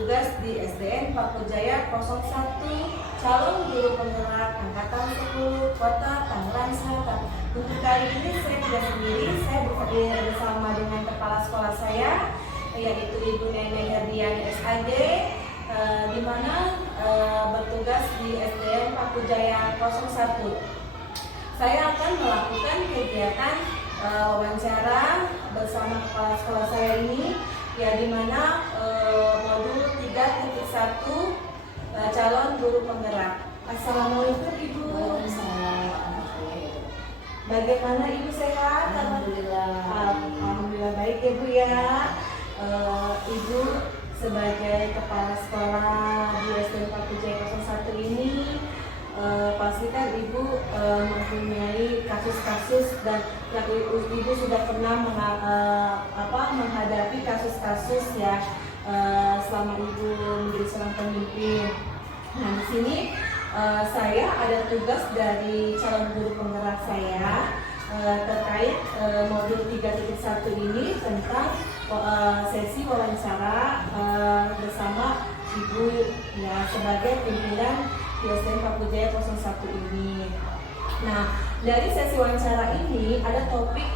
bertugas di SDN Paku Jaya 01, calon guru penggerak angkatan 10 Kota Tangerang Selatan. Untuk kali ini saya tidak sendiri, saya bersama dengan kepala sekolah saya, yaitu Ibu Neneng Herdiani SAG, di mana bertugas di SDN Paku Jaya 01. Saya akan melakukan kegiatan wawancara bersama kepala sekolah saya ini, ya, di mana modul 3.1 calon guru penggerak. Assalamualaikum Ibu. Bagaimana Ibu, sehat? Alhamdulillah. Alhamdulillah baik ya Bu ya. Ibu sebagai kepala sekolah di SDN Paku Jaya 01 ini, pastikan Ibu mempunyai kasus-kasus dan yang Ibu sudah pernah menghadapi kasus-kasus ya selama Ibu menjadi seorang pemimpin. Nah, di sini saya ada tugas dari calon guru penggerak saya terkait modul 3.1 ini tentang sesi wawancara bersama Ibu ya sebagai pimpinan di SDN Paku Jaya 01 ini. Nah, dari sesi wawancara ini ada topik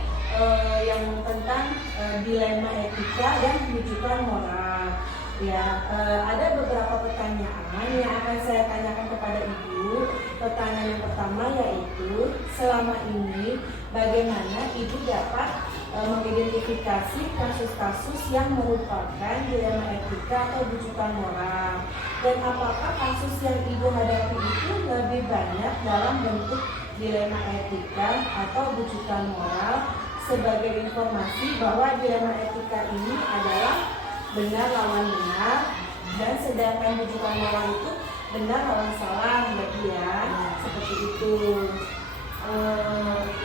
yang tentang dilema etika dan rujukan moral. Ya, ada beberapa pertanyaan yang akan saya tanyakan kepada Ibu. Pertanyaan yang pertama yaitu, selama ini bagaimana Ibu dapat mengidentifikasi kasus-kasus yang merupakan dilema etika atau rujukan moral, dan apakah kasus yang Ibu hadapi itu lebih banyak dalam bentuk dilema etika atau rujukan moral, sebagai informasi bahwa dilema etika ini adalah benar lawan benar, dan sedangkan rujukan moral itu benar lawan salah, berarti ya, seperti itu.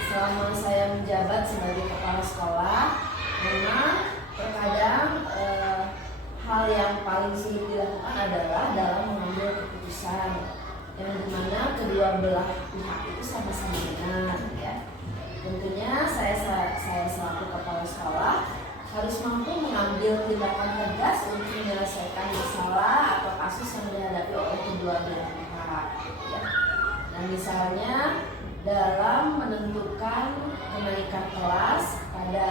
Selama saya menjabat sebagai kepala sekolah, memang terkadang hal yang paling sulit dilakukan adalah dalam mengambil keputusan yang dimana kedua belah pihak itu sama-sama benar, ya. Tentunya saya selaku kepala sekolah harus mampu mengambil tindakan tegas untuk menyelesaikan masalah atau kasus yang dihadapi oleh kedua belah pihak, ya. Dan misalnya dalam menentukan kenaikan kelas pada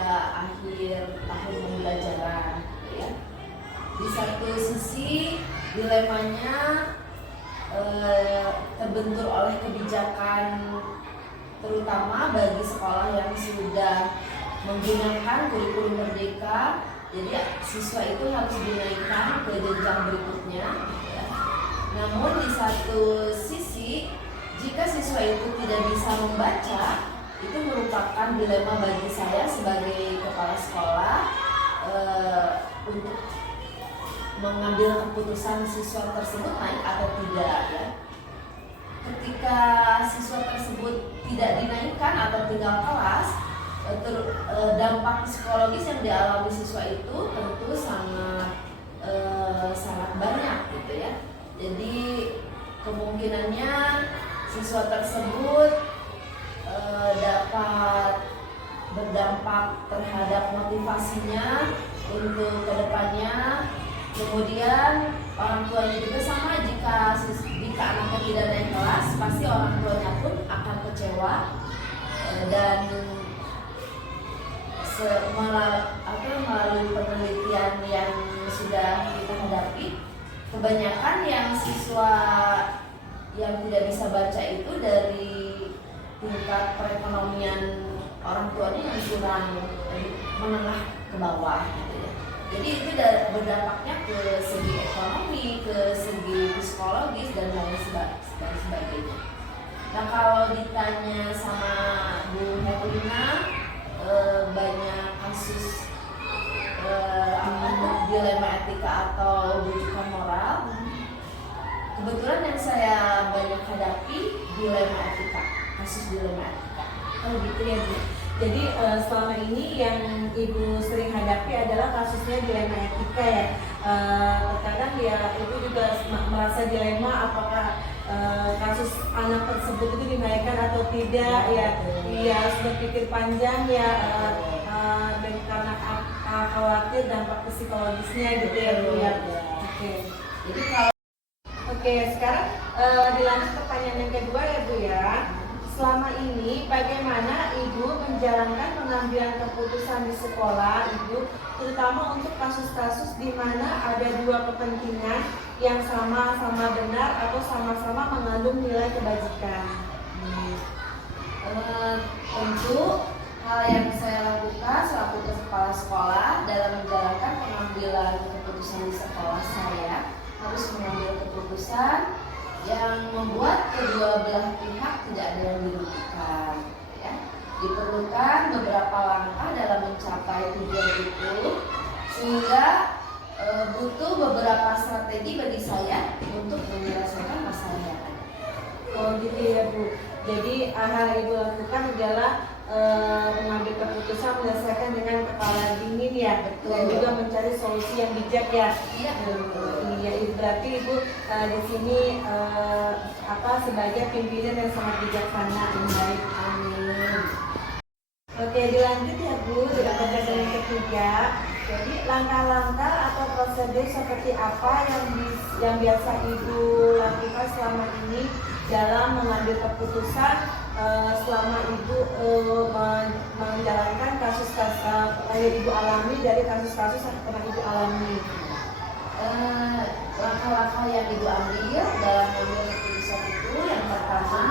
akhir tahun pembelajaran, ya. Di satu sisi dilemanya terbentur oleh kebijakan terutama bagi sekolah yang sudah menggunakan kurikulum merdeka, jadi siswa itu harus dinaikkan ke jenjang berikutnya, ya. Namun di satu sisi, jika siswa itu tidak bisa membaca, itu merupakan dilema bagi saya sebagai kepala sekolah untuk mengambil keputusan siswa tersebut naik atau tidak, ya. Ketika siswa tersebut tidak dinaikkan atau tinggal kelas, dampak psikologis yang dialami siswa itu tentu sangat banyak, gitu ya. Jadi kemungkinannya siswa tersebut dapat berdampak terhadap motivasinya untuk kedepannya. Kemudian orang tuanya juga sama, jika anaknya tidak naik kelas, pasti orang tuanya pun akan kecewa. Dan melalui penelitian yang sudah kita hadapi, kebanyakan yang siswa yang tidak bisa baca itu dari tingkat perekonomian orang tuanya yang kurang, menengah ke bawah, gitu ya. Jadi itu berdampaknya ke segi ekonomi, ke segi psikologis, dan lain sebagainya. Nah, kalau ditanya sama Bu Herlina, banyak kasus dilema etika atau rujukan moral. Kebetulan yang saya banyak hadapi dilema etika, kasus dilema etika. Oh gitu ya Bu. Jadi selama ini yang Ibu sering hadapi adalah kasusnya dilema etika ya. Terkadang ya Ibu juga merasa dilema apakah kasus anak tersebut itu dinaikkan atau tidak ya. Iya, harus berpikir panjang ya, dan karena khawatir dampak psikologisnya gitu ya Bu ya. Oke. Jadi kalau Oke, sekarang dilanjut pertanyaan yang kedua ya Bu ya. Selama ini bagaimana Ibu menjalankan pengambilan keputusan di sekolah Ibu, terutama untuk kasus-kasus di mana ada dua kepentingan yang sama-sama benar atau sama-sama mengandung nilai kebajikan? tentu hal yang saya lakukan selaku kepala sekolah dalam menjalankan pengambilan keputusan di sekolah, saya harus mengambil keputusan yang membuat kedua belah pihak tidak ada yang dirugikan, ya. Diperlukan beberapa langkah dalam mencapai tujuan itu, sehingga butuh beberapa strategi bagi saya untuk menyelesaikan masalah yang ada. Oh gitu ya Bu. Jadi hal yang Ibu lakukan adalah mengambil keputusan menyelesaikan dengan kepala dingin ya, dan juga mencari solusi yang bijak ya. Iya. Iya, berarti Ibu di sini sebagai pimpinan yang sangat bijaksana. Baik, amin. Oke, dilanjut ya Bu, dengan pertanyaan yang ketiga. Jadi langkah-langkah atau prosedur seperti apa yang biasa Ibu lakukan selama ini dalam mengambil keputusan selama Ibu menjalankan kasus-kasus yang Ibu alami dari kasus-kasus yang pernah Ibu alami? Langkah-langkah yang Ibu ambil dalam mengambil keputusan itu, yang pertama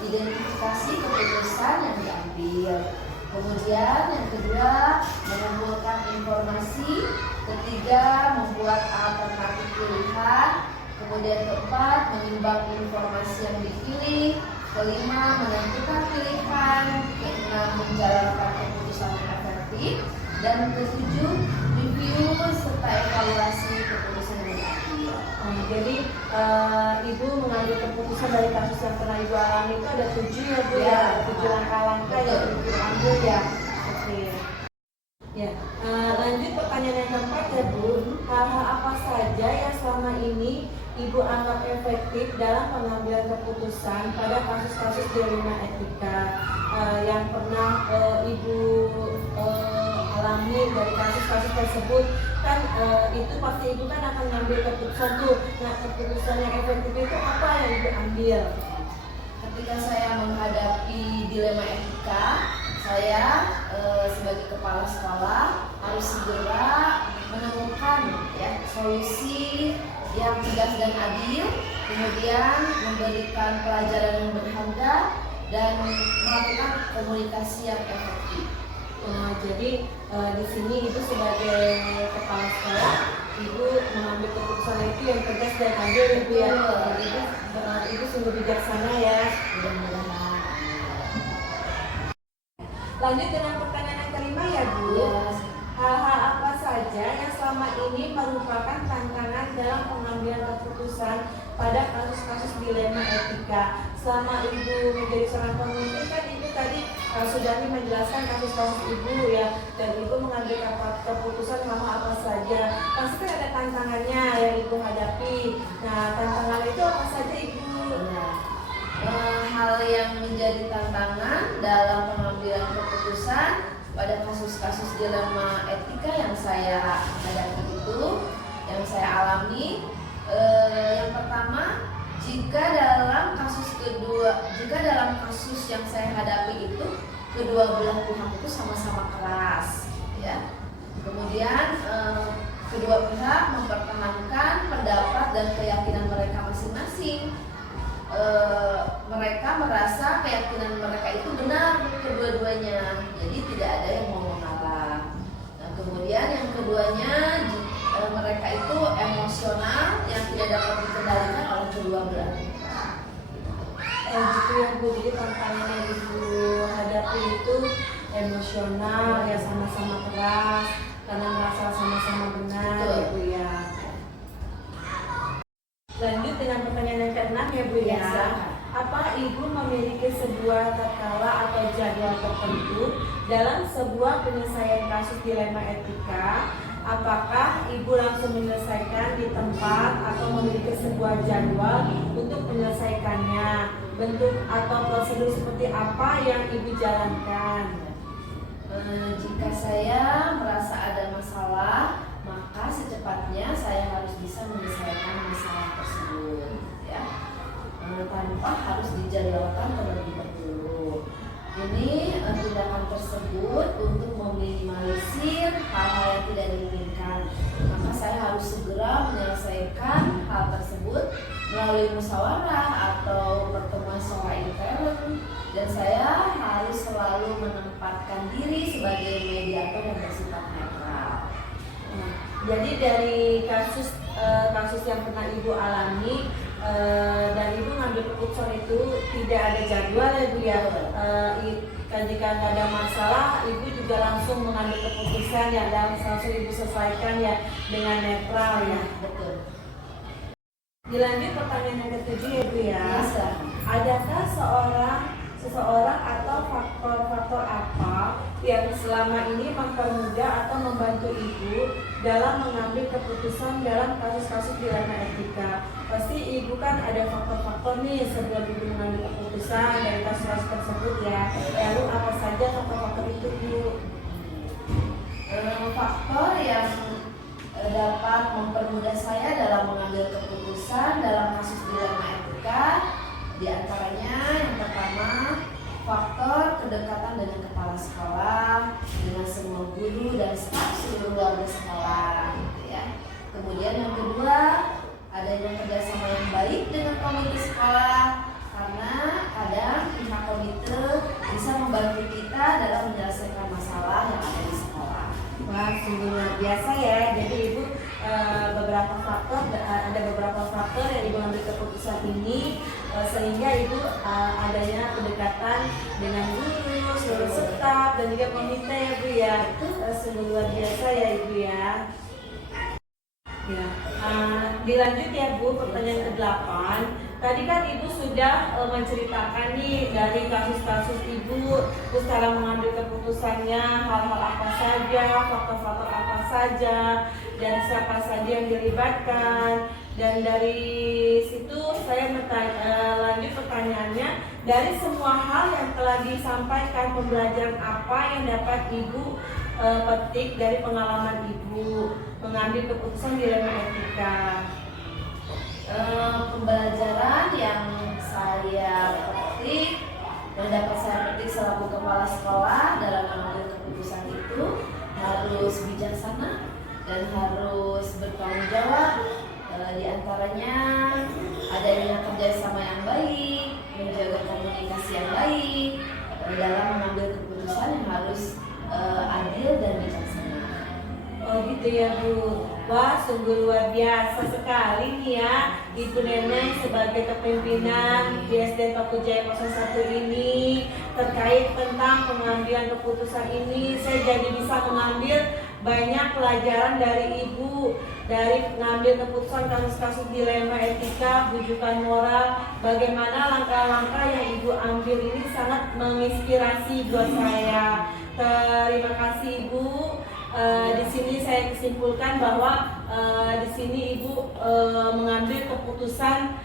identifikasi keputusan yang diambil, kemudian yang kedua mengumpulkan informasi, ketiga membuat alternatif pilihan, kemudian keempat menimbang informasi yang dipilih, kelima menentukan pilihan, keenam menjalankan keputusan yang efektif, dan ketujuh review serta evaluasi keputusan yang diambil. Jadi Ibu mengambil keputusan dari kasus yang pernah Ibu alami itu ada 7 ya Bu ya, 7 langkah-langkah yang Ibu ambil ya. Oke. Ya, lanjut pertanyaan yang keempat ya Bu. Hal-hal apa saja yang selama ini Ibu anggap efektif dalam pengambilan keputusan pada kasus-kasus dilema etika yang pernah Ibu alami dari kasus-kasus tersebut? Kan itu pasti Ibu kan akan mengambil keputusan tuh. Nah, keputusan yang efektif itu apa yang Ibu ambil? Ketika saya menghadapi dilema etika, saya sebagai kepala sekolah harus segera menemukan ya solusi yang tegas dan adil, kemudian memberikan pelajaran yang berharga dan melakukan komunikasi yang efektif. Jadi di sini Ibu sebagai kepala sekolah, Ibu mengambil keputusan itu yang tegas dan adil Ibu ya. Ibu sungguh bijaksana ya. Mudah-mudahan. Lanjut dengan pertanyaan yang kelima ya Bu. Yes. Hal-hal apa saja yang selama ini merupakan tantangan dalam pengambilan keputusan pada kasus-kasus dilema etika? Selama Ibu menjadi seorang pemimpin kan Ibu tadi sudah menjelaskan kasus-kasus Ibu ya, dan Ibu mengambil keputusan hal apa saja. Pasti kan ada tantangannya yang Ibu hadapi. Nah, tantangan itu apa saja Ibu? Hal yang menjadi tantangan dalam pengambilan keputusan pada kasus-kasus dilema etika yang saya hadapi itu, yang saya alami, yang pertama, jika dalam kasus yang saya hadapi itu kedua belah pihak itu sama-sama keras, ya. Kemudian kedua pihak mempertahankan pendapat dan keyakinan mereka masing-masing. Mereka merasa keyakinan mereka itu benar kedua-duanya, jadi tidak ada yang mau mengalah. Nah, kemudian yang keduanya mereka itu emosional yang tidak dapat dikendalikan oleh kedua belah pihak. Gitu ya Bu, jadi tantangan yang Ibu hadapi itu emosional ya, sama-sama keras karena merasa sama-sama benar ya Bu ya. Lanjut dengan pertanyaan yang keenam ya Bu ya. Apa Ibu memiliki sebuah tatkala atau jadwal tertentu dalam sebuah penyelesaian kasus dilema etika? Apakah Ibu langsung menyelesaikan di tempat atau memiliki sebuah jadwal untuk menyelesaikannya? Bentuk atau prosedur seperti apa yang Ibu jalankan? Jika saya merasa ada masalah, maka maka secepatnya saya harus bisa menyelesaikan masalah tersebut, ya, tanpa harus dijadwalkan terlebih dahulu. Ini tindakan tersebut untuk meminimalisir hal-hal yang tidak diinginkan. Maka saya harus segera menyelesaikan hal tersebut melalui musyawarah atau pertemuan secara intern, dan saya harus selalu menempatkan diri sebagai mediator yang bersifat netral. Jadi dari kasus yang pernah Ibu alami, dan Ibu ngambil keputusan itu tidak ada jadwal ya Bu ya. Jika nggak ada masalah, Ibu juga langsung mengambil keputusan ya, dan langsung Ibu selesaikan ya dengan netral ya. Betul. Dilanjut pertanyaan yang ketujuh ya Bu ya. Bisa. Adakah seseorang atau faktor-faktor apa yang selama ini mempermudah atau membantu Ibu dalam mengambil keputusan dalam kasus-kasus dilema etika? Pasti Ibu kan ada faktor-faktor nih sebelum Ibu mengambil keputusan dari kasus-kasus tersebut ya. Lalu apa saja faktor-faktor itu Bu? Faktor yang dapat mempermudah saya dalam mengambil keputusan dalam kasus dilema etika, di antaranya yang pertama, faktor kedekatan dengan kepala sekolah, dengan semua guru dan staf seluruh warga sekolah, gitu ya. Kemudian yang kedua, adanya kerjasama yang baik dengan komite sekolah, karena kadang pihak komite bisa membantu kita dalam menyelesaikan masalah yang ada di sekolah. Wah, sungguh luar biasa ya. Jadi Ibu ada beberapa faktor yang Ibu ambil keputusan ini, sehingga Ibu adanya kedekatan dengan guru, seluruh staf dan juga komite ya Bu ya. Itu sungguh luar biasa ya Ibu ya. Ya, dilanjut ya Bu, pertanyaan ke-8. Tadi kan Ibu sudah menceritakan nih dari kasus-kasus Ibu, terus cara mengambil keputusannya, hal-hal apa saja, faktor-faktor apa saja, dan siapa saja yang dilibatkan. Dan dari situ saya lanjut pertanyaannya, dari semua hal yang telah disampaikan, pembelajaran apa yang dapat Ibu petik dari pengalaman Ibu mengambil keputusan dilema etika? Pembelajaran yang saya petik dan dapat saya petik selaku kepala sekolah dalam mengambil keputusan itu harus bijaksana dan harus bertanggung jawab. Di antaranya adanya kerjasama yang baik, menjaga komunikasi yang baik dalam mengambil keputusan yang harus adil dan bijaksana. Oh gitu ya Bu. Wah, sungguh luar biasa sekali nih ya Ibu Neneng sebagai kepemimpinan di SD Paku Jaya 01 ini terkait tentang pengambilan keputusan ini. Saya jadi bisa mengambil banyak pelajaran dari Ibu, dari mengambil keputusan kasus-kasus dilema etika, bujukan moral, bagaimana langkah-langkah yang Ibu ambil ini sangat menginspirasi buat saya. Terima kasih Ibu. Di sini saya kesimpulkan bahwa di sini Ibu mengambil keputusan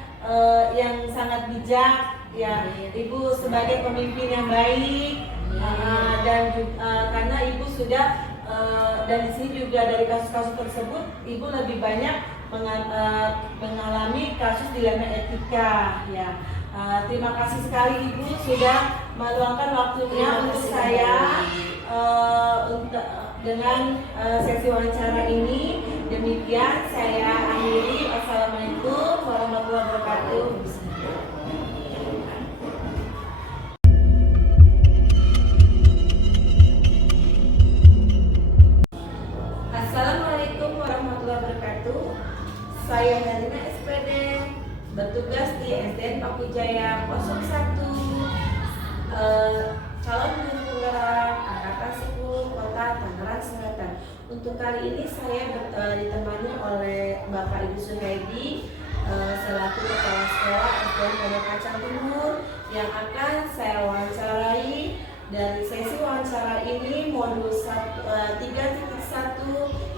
yang sangat bijak ya. Ibu sebagai pemimpin yang baik, dan karena Ibu sudah dan di sini juga dari kasus-kasus tersebut Ibu lebih banyak mengalami kasus dilema etika ya. Terima kasih sekali Ibu sudah meluangkan waktunya untuk saya dengan sesi wawancara ini. Demikian saya akhiri. Assalamualaikum warahmatullahi wabarakatuh. Assalamualaikum warahmatullahi wabarakatuh. Saya Herina SPD, bertugas di SDN Paku Jaya 01, calon guru penggerak angkatan 10 Kota Tangerang Selatan. Untuk kali ini saya ditemani oleh Bapak Ibu Suhaidi selaku kepala sekolah SDN Pondok Kacang Timur yang akan saya wawancarai. Dari sesi wawancara ini modul 3.1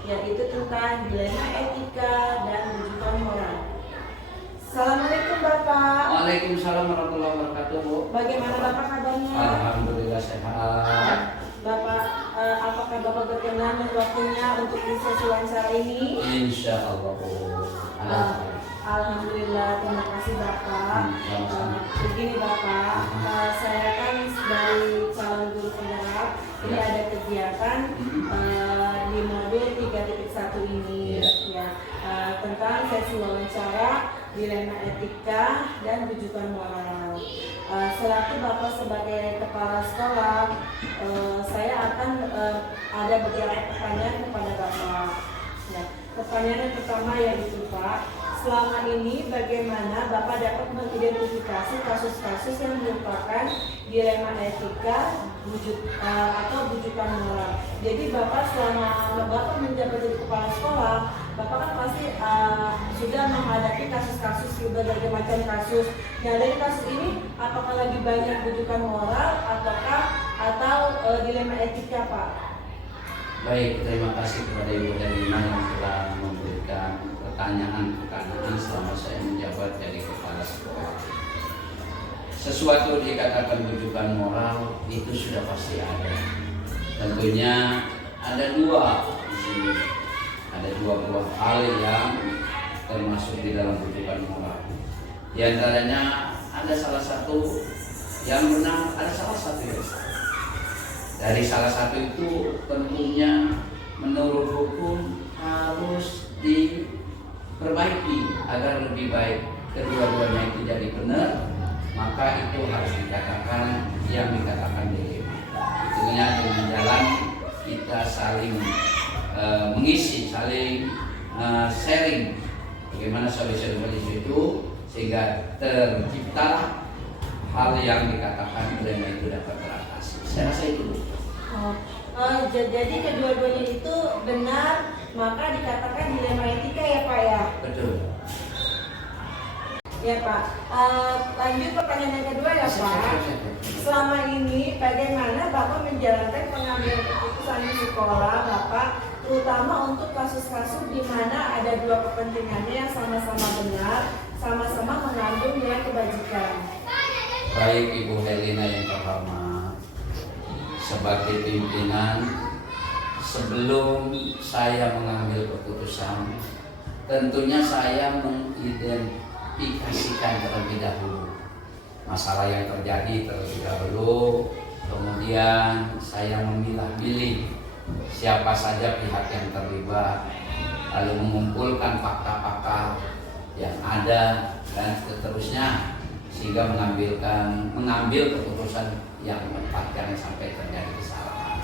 yaitu tentang dilema etika dan rujukan moral. Assalamualaikum Bapak. Waalaikumsalam warahmatullahi wabarakatuh Bu. Bagaimana Bapak kabarnya? Alhamdulillah sehat. Bapak, apakah Bapak berkenan dan waktunya untuk sesi wawancara ini. Insya Allah Bu. Alhamdulillah, terima kasih Bapak. Begini Bapak, saya kan dari calon guru penggerak. Ini ada kegiatan di modul 3.1 ini ya, tentang sesi wawancara, dilema etika dan rujukan moral. Selaku Bapak sebagai kepala sekolah, saya akan ada beberapa pertanyaan kepada Bapak. Ya, pertanyaan yang pertama yaitu Pak, selama ini bagaimana Bapak dapat mengidentifikasi kasus-kasus yang merupakan dilema etika atau rujukan moral? Jadi Bapak selama Bapak menjabat jadi kepala sekolah, Bapak kan pasti sudah menghadapi kasus-kasus berbagai macam kasus. Nah dari kasus ini apakah lebih banyak rujukan moral atau dilema etika Pak? Baik, terima kasih kepada Ibu Herlina yang telah memberikan pertanyaan selama saya menjabat jadi kepala sekolah. Sesuatu dikatakan rujukan moral itu sudah pasti ada. Tentunya ada dua di sini. Ada dua buah hal yang termasuk di dalam rujukan moral. Di antaranya ada salah satu yang benar, ada salah satu yang salah. Dari salah satu itu tentunya menurut hukum harus diperbaiki agar lebih baik. Kedua-duanya itu jadi benar, maka itu harus dikatakan yang dikatakan dilema. Itunya dengan jalan kita saling mengisi, saling sharing bagaimana solusi-solusi itu sehingga tercipta hal yang dikatakan dilema itu dapat teratasi. Saya rasa itu. Jadi kedua-duanya itu benar, maka dikatakan dilema etika ya Pak ya? Betul. Ya Pak. Lanjut pertanyaan yang kedua ya Pak. Selama ini bagaimana Bapak menjalankan pengambilan keputusan di sekolah Bapak, terutama untuk kasus-kasus di mana ada dua kepentingannya yang sama-sama benar, sama-sama mengandung nilai kebajikan? Baik Ibu Herlina yang terhormat, sebagai pimpinan, sebelum saya mengambil keputusan, tentunya saya mengidentifikasikan terlebih dahulu masalah yang terjadi terlebih dahulu, kemudian saya memilah-milih siapa saja pihak yang terlibat, lalu mengumpulkan fakta-fakta yang ada dan seterusnya sehingga mengambil keputusan yang tepat jangan sampai terjadi kesalahan.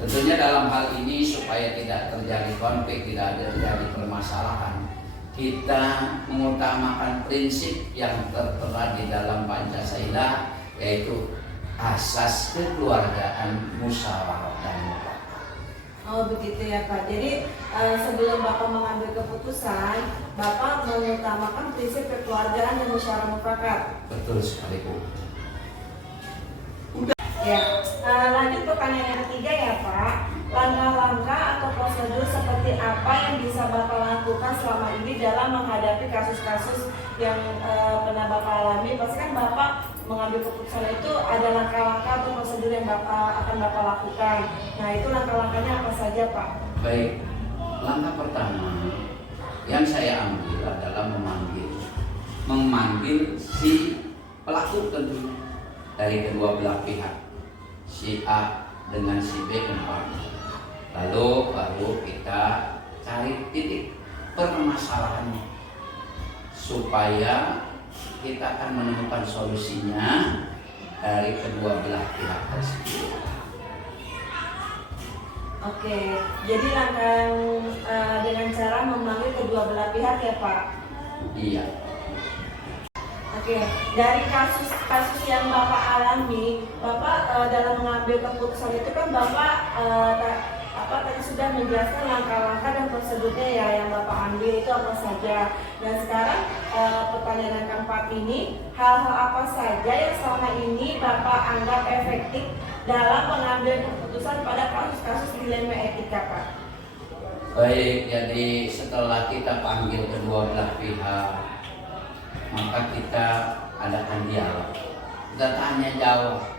Tentunya dalam hal ini supaya tidak terjadi konflik, tidak terjadi permasalahan, kita mengutamakan prinsip yang tertera di dalam Pancasila, yaitu asas kekeluargaan, musyawarah dan mufakat. Oh begitu ya Pak. Jadi sebelum Bapak mengambil keputusan, Bapak mengutamakan prinsip kekeluargaan dan musyawarah mufakat. Betul sekali Bu. Ya, lanjut pertanyaan yang ketiga ya Pak. Langkah-langkah atau prosedur seperti apa yang bisa Bapak lakukan selama ini dalam menghadapi kasus-kasus yang pernah Bapak alami? Pasti kan Bapak mengambil keputusan itu ada langkah-langkah atau prosedur yang akan Bapak lakukan. Nah itu langkah-langkahnya apa saja Pak? Baik, langkah pertama yang saya ambil adalah memanggil si pelaku tentunya dari kedua belah pihak, si A dengan si B umpamanya. Lalu baru kita cari titik permasalahannya supaya kita akan menemukan solusinya dari kedua belah pihak tersebut. Oke, jadi langkah dengan cara memanggil kedua belah pihak ya Pak? Iya. Oke, dari kasus-kasus yang Bapak alami, Bapak dalam mengambil keputusan itu kan Bapak tadi sudah menjelaskan langkah-langkah dan prosedurnya ya yang Bapak ambil itu apa saja. Dan sekarang pertanyaan yang keempat ini, hal-hal apa saja yang selama ini Bapak anggap efektif dalam mengambil keputusan pada kasus-kasus dilema etika Pak? Baik, jadi setelah kita panggil kedua belah pihak, maka kita adakan dialog. Kita tanya jawab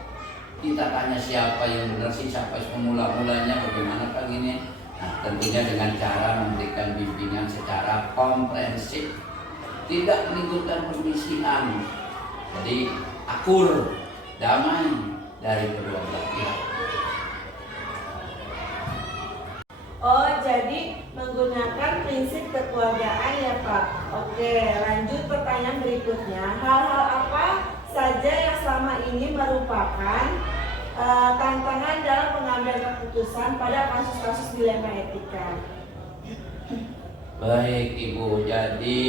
kita tanya siapa yang benar sih, siapa pemula-mulanya, bagaimana Pak gini. Nah, tentunya dengan cara memberikan bimbingan secara komprehensif, tidak menimbulkan perselisihan. Jadi akur, damai dari kedua belah pihak. Oh, jadi menggunakan prinsip kekeluargaan ya Pak. Oke, lanjut pertanyaan berikutnya. Hal-hal apa saja yang selama ini merupakan tantangan dalam pengambilan keputusan pada kasus-kasus dilema etika? Baik Ibu, jadi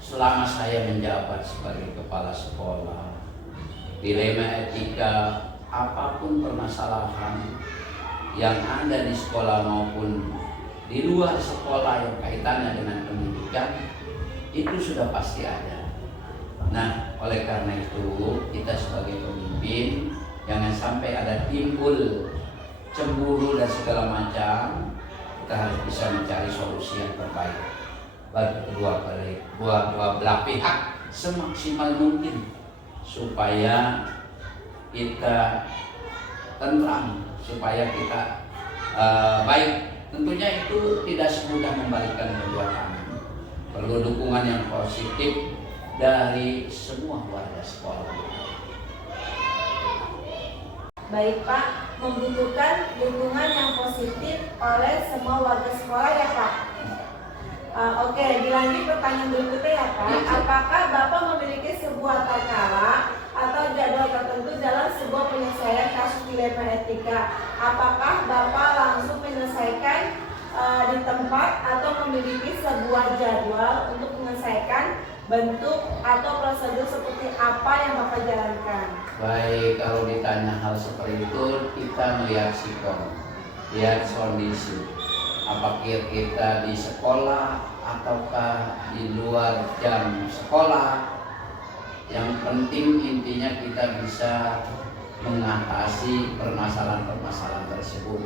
selama saya menjabat sebagai kepala sekolah, dilema etika apapun permasalahan yang ada di sekolah maupun di luar sekolah yang kaitannya dengan pendidikan itu sudah pasti ada. Nah, oleh karena itu kita sebagai pemimpin jangan sampai ada timbul cemburu dan segala macam. Kita harus bisa mencari solusi yang terbaik bagi kedua belah pihak semaksimal mungkin supaya kita tentram, supaya kita baik. Tentunya itu tidak semudah membalikkan kedua tangan. Perlu dukungan yang positif dari semua warga sekolah. Baik Pak, membutuhkan dukungan yang positif oleh semua warga sekolah ya Pak. Oke, dilanjut pertanyaan berikutnya ya Pak. Apakah Bapak memiliki sebuah tata atau jadwal tertentu dalam sebuah penyelesaian kasus dilema etika? Apakah Bapak langsung menyelesaikan di tempat atau memiliki sebuah jadwal untuk menyelesaikan bentuk atau prosedur seperti apa yang Bapak jalankan? Baik, kalau ditanya hal seperti itu kita melihat sikon, lihat kondisi. Apakah kita di sekolah ataukah di luar jam sekolah. Yang penting intinya kita bisa mengatasi permasalahan-permasalahan tersebut.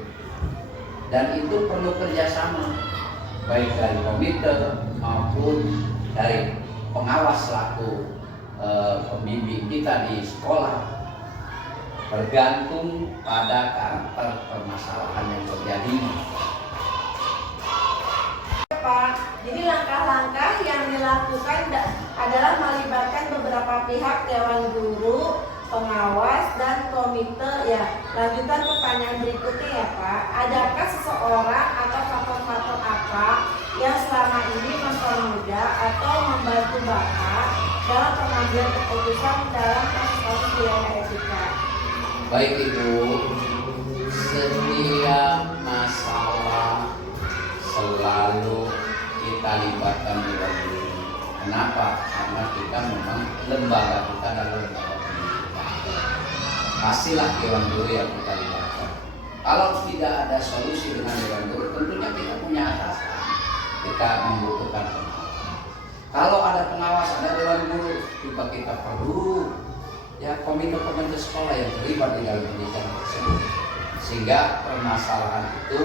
Dan itu perlu kerjasama, baik dari komite maupun dari pengawas selaku pembimbing kita di sekolah, bergantung pada karakter permasalahan yang terjadi. Pak, jadi langkah-langkah yang dilakukan adalah melibatkan beberapa pihak, dewan guru, pengawas, dan komite ya. Lanjutan pertanyaan berikutnya ya Pak, adakah seseorang atau faktor-faktor apa yang selama ini mempermudah atau membantu Bapak dalam pengambilan keputusan dalam kasus-kasus dilema etika? Baik Ibu, setiap masalah selalu kita libatkan dewan guru. Kenapa? Karena kita memang lembaga kita adalah lembaga pendidikan. Pastilah dewan guru yang kita libatkan. Kalau tidak ada solusi dengan dewan guru, tentunya kita punya atasan. Kita membutuhkan pengawas. Kalau ada pengawas, ada dewan guru, juga kita perlu ya komite-komite sekolah yang terlibat di dalam pendidikan tersebut, sehingga permasalahan itu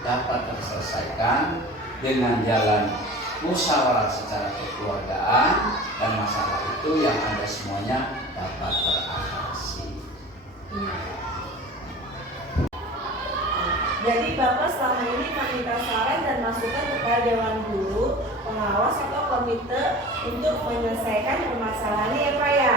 dapat terselesaikan dengan jalan musyawarah secara kekeluargaan, dan masalah itu yang ada semuanya dapat teratasi. Jadi Bapak selama ini meminta saran dan masukan kepada dewan guru, pengawas atau komite untuk menyelesaikan permasalahannya ya Pak ya?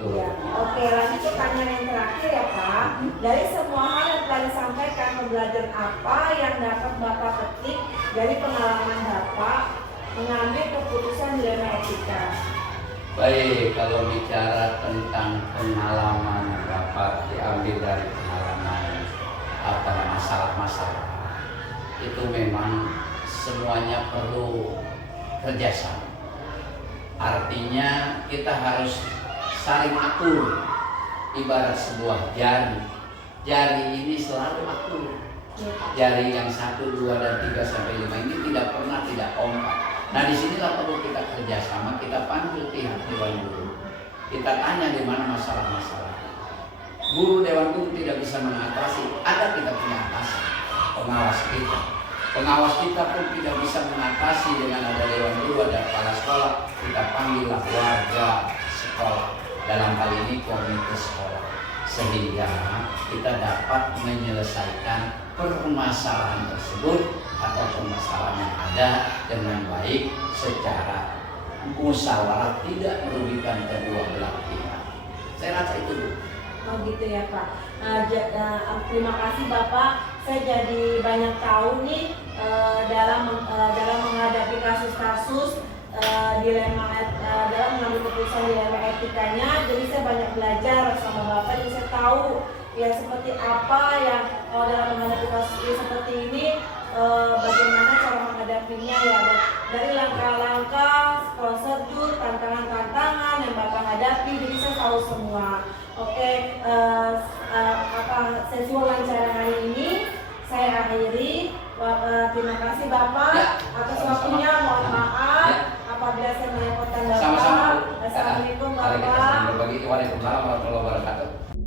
Ya. Oke, lanjut pertanyaan yang terakhir ya Pak. Dari semua hal yang telah disampaikan, pembelajaran apa yang dapat Bapak petik dari pengalaman Bapak mengambil keputusan dilema etika? Baik, kalau bicara tentang pengalaman dapat diambil dari pengalaman apa masalah-masalah, itu memang semuanya perlu kerjasama. Artinya kita harus saling akur, ibarat sebuah jari. Jari ini selalu akur. Jari yang 1, 2, dan 3 sampai 5 ini tidak pernah tidak kompak. Nah, disinilah perlu kita kerjasama, kita panggil pihak dewan guru. Kita tanya di mana masalah-masalah. Guru dewan guru tidak bisa mengatasi, ada kita punya atasan, pengawas kita. Pengawas kita pun tidak bisa mengatasi dengan ada dewan guru, ada kepala sekolah. Kita panggillah warga sekolah. Dalam hal ini komite sekolah. sehingga kita dapat menyelesaikan permasalahan tersebut atau permasalahan yang ada dengan baik secara musyawarah, tidak merugikan kedua belah pihak. Saya rasa itu. Oh gitu ya Pak. Terima kasih Bapak. Saya jadi banyak tahu nih dalam menghadapi kasus-kasus dalam mengambil keputusan dilema etikanya. Jadi saya banyak belajar sama Bapak. Jadi saya tahu ya seperti apa yang dalam menghadapi kasus ini seperti ini, bagaimana cara menghadapinya ya, dari langkah-langkah, prosedur, tantangan-tantangan yang Bapak hadapi. Jadi saya tahu semua. Oke, sesi wawancara hari ini saya akhiri. Terima kasih Bapak atas waktunya. Mohon maaf apabila saya merepotkan Bapak. Sama-sama. Assalamualaikum Bapak. Waalaikumsalam warahmatullahi wabarakatuh.